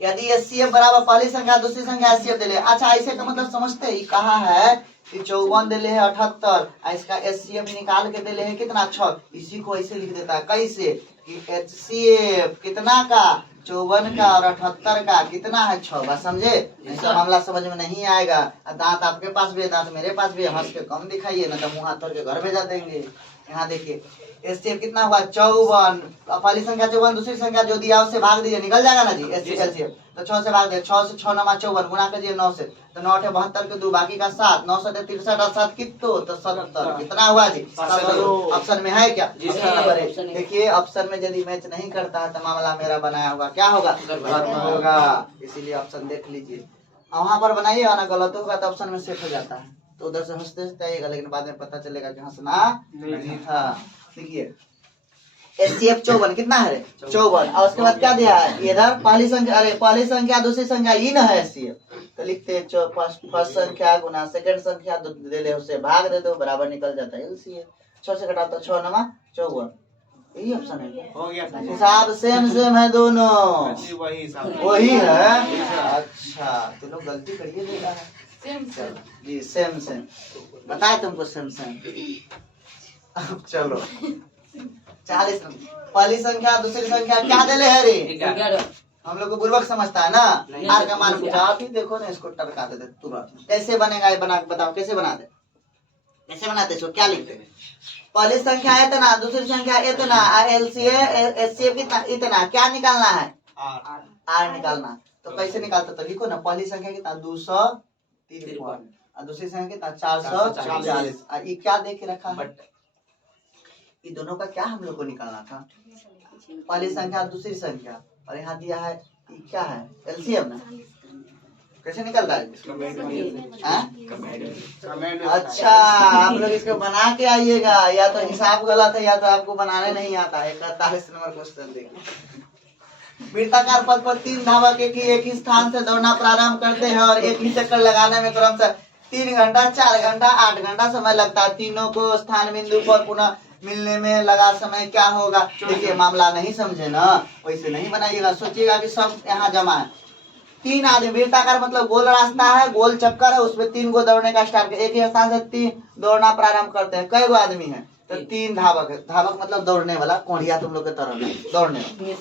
यदि एचसीएफ बराबर पहली संख्या दूसरी संख्या एचसीएफ दिले, अच्छा ऐसे का मतलब समझते हैं, कहा है कि 54 दिले है 78, इसका एचसीएफ निकाल के दिले है कितना 6, इसी को ऐसे लिख देता है कैसे कि एचसीएफ कितना का 54 का और 78 का कितना है 6, बात समझे, ऐसा मामला समझ में नहीं आएगा। दांत आपके पास भी है, दांत मेरे पास भी है, हंस के कम दिखाइए ना तो मुंह हाथ धो के घर भेजा देंगे। यहाँ देखिए एचसीएफ कितना हुआ 54, पहली संख्या 54, दूसरी संख्या जो दिया उससे भाग दीजिए, निकल जाएगा ना जी एचसीएफ, तो 6 से भाग दे, 6 से 6 नमा 54 गुना कीजिए 9 से, तो 9 8 72 के 2 बाकी का 7, 9 7 63 और 7 कितो तो 70, कितना हुआ जी, ऑप्शन में है क्या, देखिए ऑप्शन में यदि मैच नहीं करता है तो मामला मेरा बनाया होगा क्या होगा, होगा, इसीलिए ऑप्शन देख लीजिए, वहां पर बनाइए और गलत होगा तो ऑप्शन में सेट हो जाता है, तो उधर से हंसते हंसते आइएगा, लेकिन बाद में पता चलेगा कि हंसना नहीं था। देखिए एचसीएफ 54 कितना है 54, और उसके बाद क्या दिया है इधर पहली संख्या, अरे पहली संख्या दूसरी संख्या ये ना है एचसीएफ, तो लिखते हैं फर्स्ट संख्या गुना सेकंड संख्या दे ले उससे भाग दे दो, बराबर निकल जाता है एलसीएफ, 6 से घटाओ तो 6 नमा 54, यही ऑप्शन है, हो गया हिसाब सेम है दोनों, वही है, अच्छा तो लोग गलती करिए देगा जी, सेम बताए तुमको सेम। अब चलो 40, पहली संख्या दूसरी संख्या क्या दे ले है रे, हम लोग को बुर्बक समझता है ना, आर का मान पूछा, आप ही देखो ना इसको टरका देते तुरंत, कैसे बनेगा ये बना बताओ, कैसे बनाते इसको, क्या लिखते, पहली संख्या इतना दूसरी संख्या इतना, एचसीएफ कितना इतना, क्या निकालना है आर निकालना, तो कैसे निकालते, तो लिखो ना पहली संख्या कितना 253 और दूसरी संख्या कितना 440, और ये क्या दे के रखा है, ये दोनों का क्या हम लोग को निकालना था, पहली संख्या दूसरी संख्या, और यहाँ दिया है ये क्या है एलसीएम ना, कैसे निकल रहा है, अच्छा आप लोग इसको बना के आइएगा, या तो हिसाब गलत है या तो आपको बनाने नहीं आता है। 41 नंबर क्वेश्चन देखिए, वृत्ताकार पथ पर 3 धावक एक ही स्थान से दौड़ना प्रारंभ करते हैं और एक ही चक्कर लगाने में क्रमशः 3 घंटा, 4 घंटा, 8 घंटा समय लगता है। तीनों को स्थान बिंदु पर पुनः मिलने में लगा समय क्या होगा? देखिए मामला नहीं समझे ना, वैसे नहीं बनाइएगा। सोचिएगा कि सब यहाँ जमा है। 3 आदमी, वृत्ताकार मतलब गोल रास्ता है, गोल चक्कर है, उसमें 3 को दौड़ने का स्टार्ट एक ही स्थान से 3 दौड़ना प्रारंभ करते हैं। कई गो आदमी है? तो 3 धावक है। धावक मतलब दौड़ने वाला, कोढ़िया तुम लोग के तरह में दौड़ने वाला।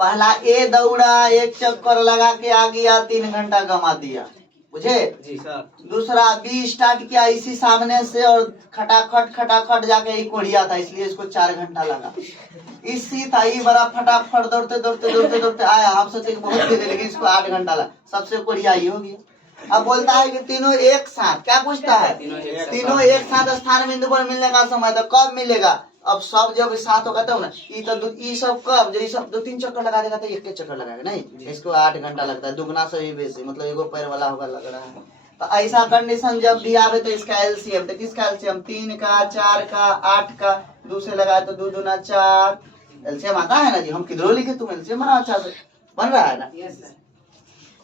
पहला ए दौड़ा, 1 चक्कर लगा के आ गया, 3 घंटा गमा दिया, बुझे जी सर। दूसरा बी स्टार्ट किया इसी सामने से और खटाखट जाके ही कोढ़िया था, इसलिए इसको 4 घंटा लगा। इसी था ये बड़ा फटाफट दौड़ते आया। हम सोचे बहुत तेज है, लेकिन इसको 8 घंटा लगा। सबसे कोढ़िया ये हो गया। अब बोलता है कि तीनों एक साथ, क्या पूछता है? तीनों एक साथ स्थान बिंदु पर मिलने का समय तो कब मिलेगा? अब सब जब साथ होगा तब ना। ये सब कब? जब सब 2-3 चक्कर लगा देगा तो 1 चक्कर लगाएगा नहीं, इसको 8 घंटा लगता है। दुगना से भी बेसी, मतलब एगो पैर वाला होगा लग रहा है। तो ऐसा कंडीशन जब भी आवे तो इसका एलसीएम, तो किसका एलसीएम? 3 का, 4 का, 8 का, 2 से लगाए तो 2 दूना 4। एलसीएम आता है ना जी, हम किधरों लिखे, तुम एलसीएम बनाओ, अच्छा से बन रहा है ना।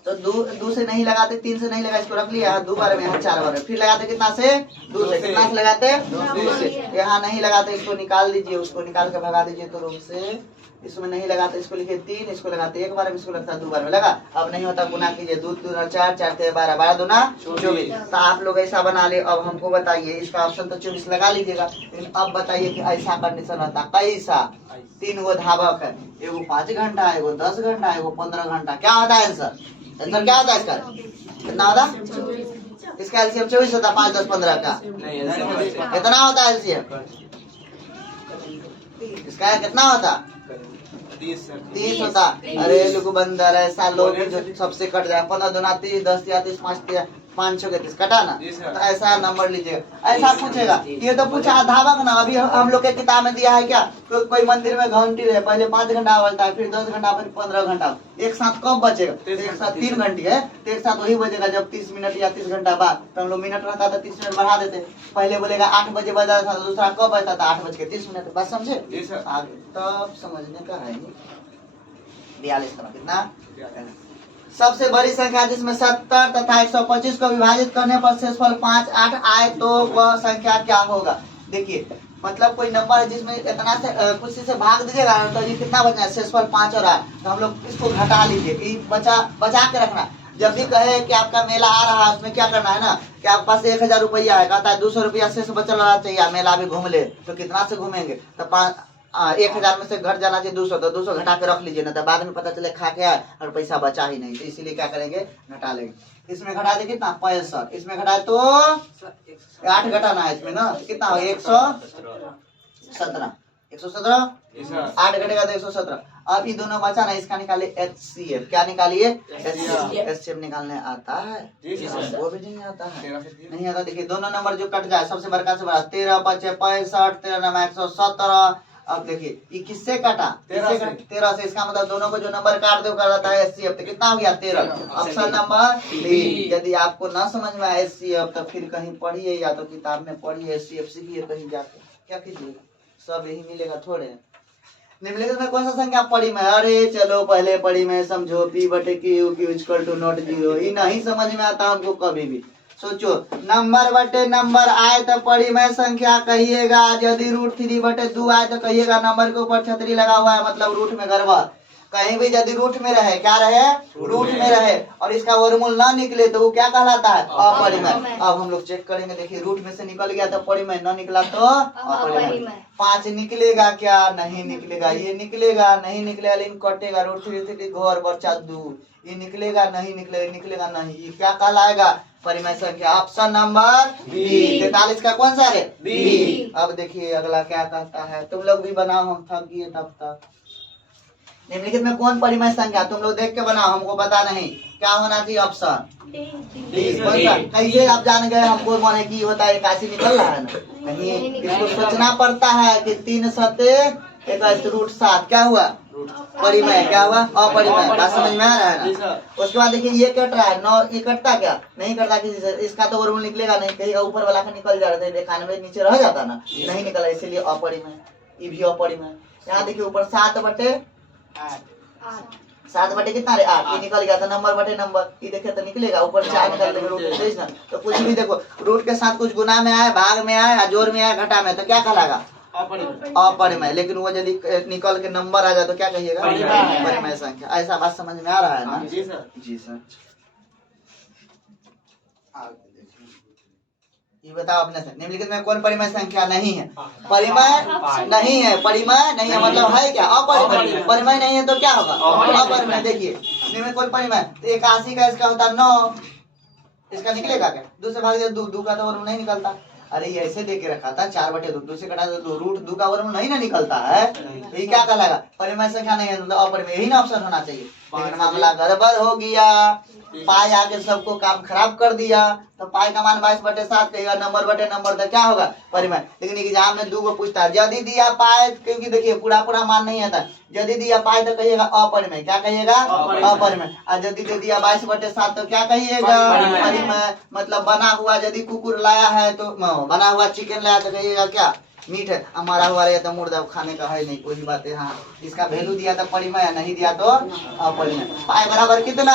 तो 2 से नहीं लगाते, 3 से नहीं लगा, इसको रख लिया। 2 बार में, यहाँ 4 बार में। फिर लगाते कितना से? 2 से। कितना से लगाते? 2 से। यहाँ नहीं लगाते, इसको निकाल दीजिए, उसको निकाल के भगा दीजिए तो रूम से। इसमें नहीं लगाते, इसको लिखिए 3, इसको लगाते 1 बार में, इसको लगता है 2 बार में। लगा? अब नहीं होता, गुना कीजिए। 2 दूना 4, 4 तेरह 12, 12 दूना 24। तो आप लोग ऐसा बना ले। अब हमको बताइए, इसका ऑप्शन तो 24 लगा लीजिएगा, लेकिन अब बताइए कि ऐसा कंडीशन होता कैसा? 3 गो धावक है, एगो 5 घंटा, एगो 10 घंटा, एगो 15 घंटा। क्या होता है आंसर? आंसर क्या होता है इसका? कितना होता? इसका एलसीएम 24 होता, 5, 10, 15 का कितना होता है एलसीएम? इसका कितना होता? 30 होता। अरे लुकु बंदर, ऐसा लोग जो सबसे कट जाए। 15 दूना 30, 10 या 30, 5 6 30 कटा ना, तो ऐसा नंबर लीजिएगा। ऐसा पूछेगा, ये तो पूछा धावक ना। अभी हम लोग के किताब में दिया है क्या? कोई मंदिर में घंटी रहे, पहले 5 घंटा बजता है, फिर 10 घंटा, फिर 15 घंटा। एक साथ कब बचेगा? एक साथ 3 घंटे है, तो एक साथ वही बजेगा जब 30 मिनट या 30 घंटा बाद। तो हम लोग मिनट रहता था 30 मिनट बढ़ा देते। पहले बोलेगा 8 बजे बजा था, दूसरा कब बजता था? 8:30। बात समझे? तब समझने का है। 42 का कितना? सबसे बड़ी संख्या जिसमें 70 तथा 125 को विभाजित करने पर शेषफल 5, 8 आए तो वह संख्या क्या होगा? देखिए मतलब कोई नंबर है जिसमें इतना से कुछ से भाग दीजिएगा तो ये कितना बचना है? शेषफल 5 और 8। तो हम लोग इसको घटा लीजिए, बचा के रखना। जब भी कहे कि आपका मेला आ रहा है, उसमें क्या करना है ना कि आपके पास 1000 रुपया है, कहता है 200 रुपया शेष बचल रहना चाहिए, मेला भी घूम ले। तो कितना से घूमेंगे? तो 1000 में से घट जाना चाहिए 200, तो 200 घटा के रख लीजिए ना, तो बाद में पता चले खा के आए और पैसा बचा ही नहीं। तो इसीलिए क्या करेंगे? घटा लेंगे। इसमें घटा दे कितना? 65। इसमें घटाए तो 8 घटाना है इसमें ना, कितना हो? 117। 117 8 घटेगा तो 117। अब ये दोनों बचा ना, इसका निकालिए एचसीएफ। क्या निकालिए? एचसीएफ निकालने आता है? वो भी नहीं आता है, नहीं आता। देखिए दोनों नंबर जो कट जाए, सबसे बड़का से बड़ा 13 बचे 65, 13 117। अब देखिए ये किससे कटा? 13 से। इसका मतलब दोनों को जो नंबर काट दो कर है एचसीएफ, तो कितना हो गया? 13। Option number D. यदि आपको ना समझ में आए एचसीएफ तो फिर कहीं पढ़िए, या तो किताब में पढ़िए, एचसीएफ सीखिए कहीं जाके। क्या कीजिए, सब यही मिलेगा थोड़े। निम्नलिखित में कौन सा संख्या पड़ी में? अरे चलो पहले पड़ी में समझो, P/Q=0। ये नहीं समझ में आता हमको कभी भी। सोचो नंबर बटे नंबर आए तो पड़ी में संख्या कहिएगा। यदि √3/2 आए तो कहिएगा नंबर के ऊपर छतरी लगा हुआ है, मतलब रूट में गड़बड़। कहीं भी यदि रूट में रहे, क्या रहे? रूट में रहे, और इसका वर्गमूल ना निकले तो वो क्या कहलाता है? अपरिमेय। अब हम लोग चेक करेंगे। देखिए रूट में से निकल गया तो परिमेय, ना निकला तो अपरिमेय। 5 निकलेगा क्या? नहीं निकलेगा। ये निकलेगा? नहीं निकलेगा, लेकिन कटेगा। √3 घर बच्चा 2। ये निकलेगा? नहीं निकलेगा, निकलेगा नहीं। ये क्या कहलाएगा? परिमेय संख्या। Option number B. 43 का कौन सा है? बी। अब देखिए अगला क्या कहता है, तुम लोग भी बनाओ, हम थक गए तब तक। निम्नलिखित में कौन परिमेय संख्या? तुम लोग देख के बनाओ, हमको पता नहीं। क्या होना चाहिए? Option D. कैसे आप जान गए? हमको माने की होता है, काशी निकल रहा है ना, नहीं। इसको सोचना पड़ता है कि 3 सते 1√7 क्या हुआ? परिमेय। क्या हुआ? अपरिमेय। बात समझ में आ रहा है ना? उसके बाद देखिए ये कट रहा है 9, ये कटता क्या? नहीं करता किसी से। इसका तो वर्गमूल निकलेगा नहीं, कहीं ऊपर वाला का निकल जा रहा है, 91 नीचे रह जाता ना, नहीं निकला, इसीलिए अपरिमेय। ये भी अपरिमेय। यहाँ देखिए ऊपर 7/8 7 बटे कितना रे 8, ये निकल गया तो नंबर बटे नंबर, ये देखे तो निकलेगा, ऊपर 4 निकल लेगा रूट में ना। तो कुछ भी देखो रूट के साथ कुछ गुना में आए, भाग में आए, जोड़ में आए, घटा में, तो क्या कहलागा अपरिमेय। लेकिन वो यदि निकल के नंबर आ जाए तो क्या कहिएगा परिमेय संख्या। ऐसा बात समझ में आ रहा है ना? जी सर। जी सर। ये बताओ अपने से, निम्नलिखित में कौन परिमेय संख्या नहीं है? परिमेय नहीं है, परिमेय नहीं है मतलब है क्या? अपरिमेय। परिमेय नहीं है तो क्या होगा? अपरिमेय। देखिए निम्न कौन परिमेय, तो 81 का इसका होता 9, इसका निकलेगा क्या? 2 से भाग दे 2 का तो वर्ग नहीं निकलता। अरे ये ऐसे दे के रखा था 4 बटे 2, 2 से कटा दो रूट 2 का वर्ग नहीं ना निकलता है, तो ये क्या कहलागा? परिमेय संख्या नहीं है मतलब अपरिमेय, यही ना ऑप्शन होना चाहिए। लेकिन मामला गड़बड़ हो गया, पाई आके सबको काम खराब कर दिया, तो पाई का मान 22/7 कहेगा, नंबर बटे नंबर तो क्या होगा परिमेय। लेकिन एग्जाम में 2 को पूछता है, यदि दिया पाए, क्योंकि देखिए पूरा मान नहीं आता, यदि दिया पाए तो कहिएगा अपरिमेय। क्या कहिएगा? अपरिमेय। और यदि दे दिया 22/7 तो क्या कहिएगा? परिमेय। मतलब बना हुआ यदि कुकुर लाया है तो बना हुआ चिकन लाया तो कहिएगा क्या मीठ है, हमारा हुआ रहा तो मुर्दा खाने का है नहीं, कोई बात है। हाँ इसका वैल्यू दिया तो परिमेय, नहीं दिया तो अपरिमेय। पाई बराबर कितना?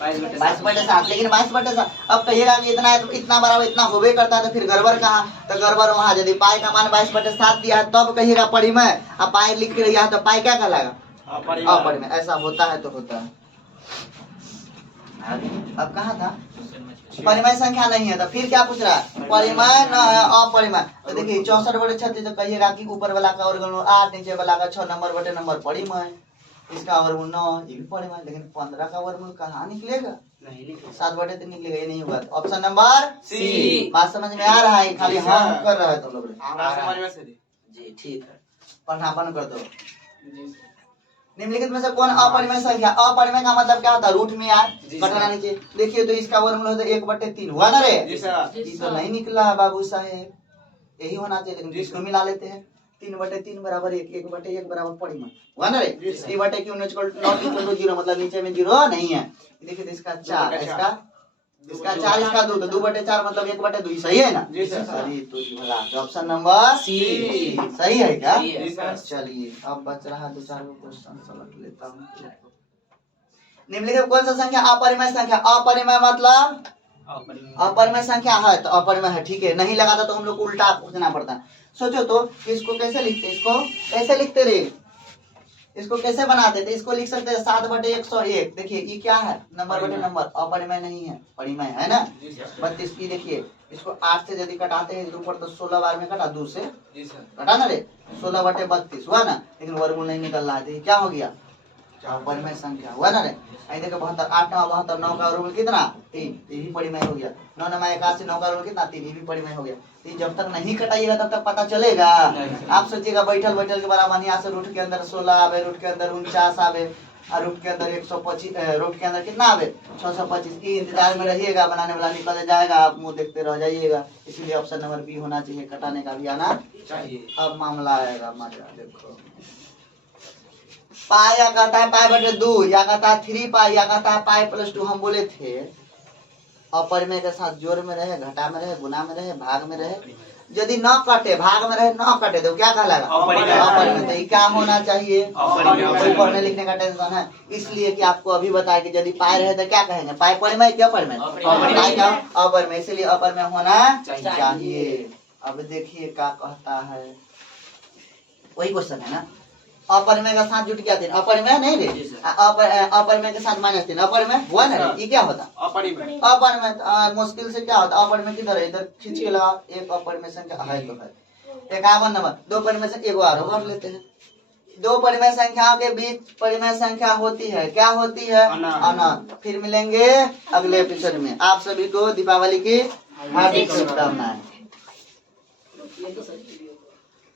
22/7। लेकिन 22/7 अब कहिएगा कि इतना है तो इतना बराबर इतना होबे करता है, तो फिर गड़बड़ कहाँ? तो गड़बड़ वहाँ, यदि पाई का मान 22/7 दिया है तब कहिएगा परिमेय, अब पाई लिख के दिया है तो पाई क्या कहलाएगा? अपरिमेय। ऐसा होता है तो होता है। अब कहाँ था? परिमेय संख्या नहीं है, तो फिर क्या पूछ रहा है? परिमेय न है अपरिमेय। तो देखिए 64/36 तो कहिएगा कि ऊपर वाला का वर्ग 8, नीचे वाला का 6, नंबर बटे नंबर परिमेय, इसका वर्ग 9, ये भी परिमेय। लेकिन 15 का वर्ग कहाँ निकलेगा? नहीं निकलेगा, 7/3 निकलेगा, ये नहीं होगा। Option number C. बात समझ में आ रहा है? खाली हाँ कर रहा है तुम लोग जी, ठीक है, पढ़ापन कर दो। निम्नलिखित में से कौन अपरिमेय संख्या? अपरिमेय का मतलब क्या होता है? रूट में आए, घटाना नीचे। देखिए तो इसका वर्गमूल होता है 1/3 हुआ ना रे? ये तो नहीं निकला बाबू साहेब, यही होना चाहिए, लेकिन इसको मिला लेते हैं। 3/3 बराबर 1, 1/1 बराबर परिमेय हुआ ना रे? 3/q नॉट इक्वल टू 0 मतलब नीचे में 0 नहीं है। देखिए तो इसका 4, इसका 4, इसका 2, तो 2/4 मतलब 1/2 सही है ना? जी सर। तो ऑप्शन नंबर सी सही है क्या? चलिए अब बच रहा 2-4 क्वेश्चन समझ लेता हूँ। निम्नलिखित कौन सा संख्या अपरिमेय संख्या? अपरिमेय मतलब अपरिमेय संख्या है तो अपरिमेय है, ठीक है। नहीं लगाता तो हम लोग को उल्टा पूछना पड़ता है। सोचो तो इसको कैसे लिखते? इसको कैसे लिखते रे? इसको कैसे बनाते थे? इसको लिख सकते हैं 7/101। देखिए ये क्या है? नंबर बटे नंबर, अपरिमेय नहीं है, परिमेय है ना। 32 की देखिए, इसको 8 से यदि कटाते हैं ऊपर तो 16 बार में कटा, 2 से कटा ना रे, 16/32 हुआ ना। लेकिन वर्गमूल नहीं निकल रहा है, क्या हो गया? परिमेय संख्या हुआ ना रे। आई देखो 72, 8 9 72, 9 का वर्गमूल कितना? 3, ये भी परिमेय हो गया। 9 9 81, 9 का वर्गमूल कितना? 3, ये भी परिमेय हो गया। तो जब तक नहीं कटाइएगा तब तक पता चलेगा। आप सोचिएगा बैठल के बराबर यहाँ से रूट के अंदर 16 आवे, रूट के अंदर 49 आवे, और रूट के अंदर 125, रूट के अंदर कितना आवे? 625 की इंतजार में रहिएगा, बनाने वाला निकल जाएगा, आप मुंह देखते रह जाइएगा। इसलिए ऑप्शन नंबर बी होना चाहिए, कटाने का भी आना चाहिए। अब मामला आएगा मजा, देखो पाई या कहता है पाई/2, या कहता है 3 पाई, या कहता है पाई + 2। हम बोले थे अपरिमेय के साथ जोड़ में रहे, घटा में रहे, गुना में रहे, भाग में रहे, यदि न कटे, भाग में रहे न कटे तो क्या कहलाएगा? अपरिमेय। तो क्या होना चाहिए? कोई पढ़ने लिखने का टेंशन है, इसलिए कि आपको अभी बताया कि यदि पाई रहे तो क्या कहेंगे? पाई परिमेय क्या परिमेय? पाई क्या अपरिमेय, इसलिए अपरिमेय होना चाहिए। अब देखिए क्या कहता है, वही क्वेश्चन है ना। अपरिमेय का साथ जुट गया 3, अपरिमेय नहीं रे, अपरिमेय के साथ -3, अपरिमेय हुआ ना रे। ये क्या होता? अपरिमेय। अपरिमेय मुश्किल से क्या होता? अपरिमेय किधर है? इधर खींच के लगा, एक अपरिमेय संख्या है तो है 51 नंबर। 2 परिमेय से एक बार भर लेते हैं। 2 परिमेय संख्याओं के बीच परिमेय संख्या होती है, क्या होती है? अनंत। फिर मिलेंगे अगले एपिसोड में। आप सभी को दीपावली की हार्दिक शुभकामनाएं।